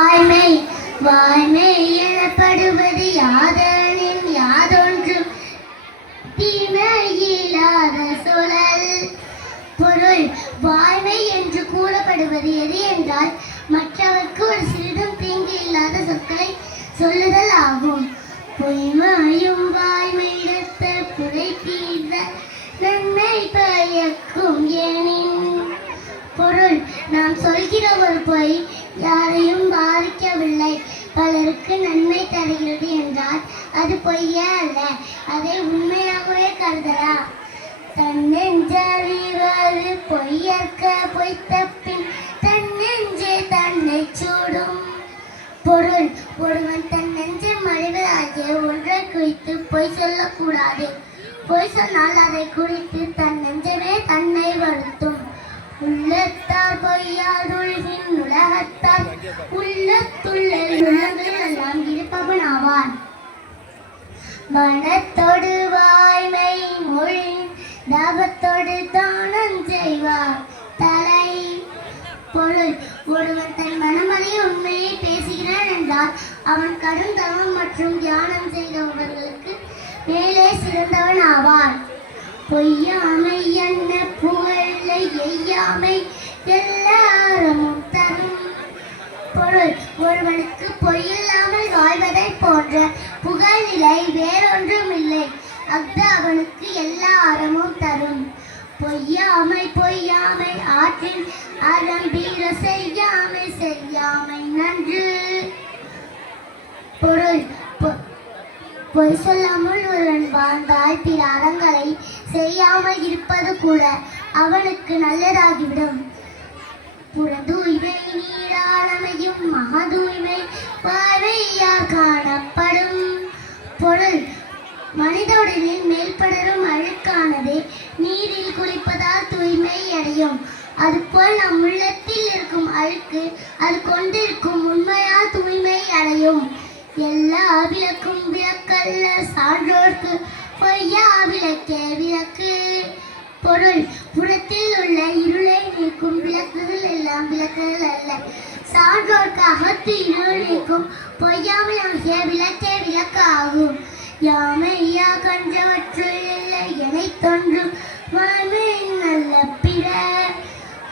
வாய்மை வாய்மை எனப்படுவது யாதனின் யாதொன்றும் தீமையில்லாத சூழல். பொருள்: வாய்மை என்று கூறப்படுவது எது என்றால் மற்றவர்க்கு ஒரு சிறிதும் தீங்கு இல்லாத சொற்களை சொல்லுதல் ஆகும். பொய்மையும் வாய்மையிடத்த புரை தீர்ந்த நன்மை பயக்கும் எனின். பொருள்: நாம் சொல்கிற ஒரு பொய் யாரையும் பாதிக்கவில்லை, பலருக்கு நன்மை தருகிறது என்றால் அது பொய்யே அல்ல, அதை உண்மையாகவே கருதலாம். தன்னெஞ்சறிவது பொய்யற்க பொய்த்த பின் தன்னெஞ்சே தன்னை சூடும். பொருள்: ஒருவன் தன் நெஞ்சம் அறிவதாகிய ஒன்றை குறித்து பொய் சொல்லக்கூடாது. பொய் சொன்னால் அதை குறித்து தன் நெஞ்சமே தன்னை வருத்தும். உள்ளத்தார் பொய்யால் ஒழுகின் உலகத்தார் உள்ளத்துள்ள உள்ளங்களெல்லாம் இருப்பவன் ஆவான். மனத்தோடு வாய்மை மொழி தாபத்தோடு தானம் செய்வார் தலை. பொருள்: ஒருவன் தன் மனமறிய உண்மையை பேசுகிறான் என்றால் அவன் கடும் தவம் மற்றும் தியானம் செய்தவர்களுக்கு மேலே சிறந்தவன் ஆவான். பொய்யாமை என்ன புகழை எய்யாமை எல்லாரும் தரும். பொருள்: ஒருவனுக்கு பொய்யில்லாமல் வாழ்வதை போன்ற புகழ் நிலை வேறொன்றும் இல்லை, அஃது அவனுக்கு எல்லா அறமும் தரும். பொய்யாமை பொய்யாமை ஆற்றின் அறம்பீர செய்யாமை செய்யாமை நன்று. பொருள்: பொய் சொல்லாமல் ஒருவன் வாழ்ந்தால் பிற அறங்களை செய்யாமல் இருப்பது கூட அவனுக்கு நல்லதாகிவிடும். புறதூய்மை நீரானமையும் மகதூய்மை பார்வையால் காணப்படும். பொருள்: மனித உடலில் மேல்படரும் அழுக்கானது நீரில் குளிப்பதால் தூய்மை அடையும். அதுபோல் நம் உள்ளத்தில் இருக்கும் அழுக்கு அது கொண்டிருக்கும் உண்மையால் தூய்மை அடையும். எல்லா விளக்கும் விளக்கல்ல, சான்றோர்க்கு பொய்யா விளக்கே விளக்கு. பொருள்: புறத்தில் உள்ள இருளை நீக்கும் விளக்குகள் எல்லாம் விளக்குகள் அல்ல, சான்றோர்க்கு அகத்து இருள் நீக்கும் பொய்யாமை ஆகிய விளக்கே விளக்கு ஆகும். யாமையா கன்றவற்றுள் இல்லை எனை தோன்றும் வாய்மை நல்ல பிற.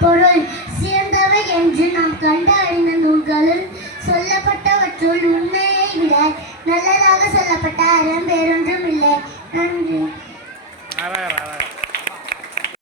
பொருள்: சிறந்தவை என்று நாம் கண்டு அறிந்த நூல்களில் சொல்லப்பட்டவற்றுள் உண்மையை விட நல்லதாக சொல்லப்பட்ட அறம் வேறொன்றும் இல்லை. நன்றி.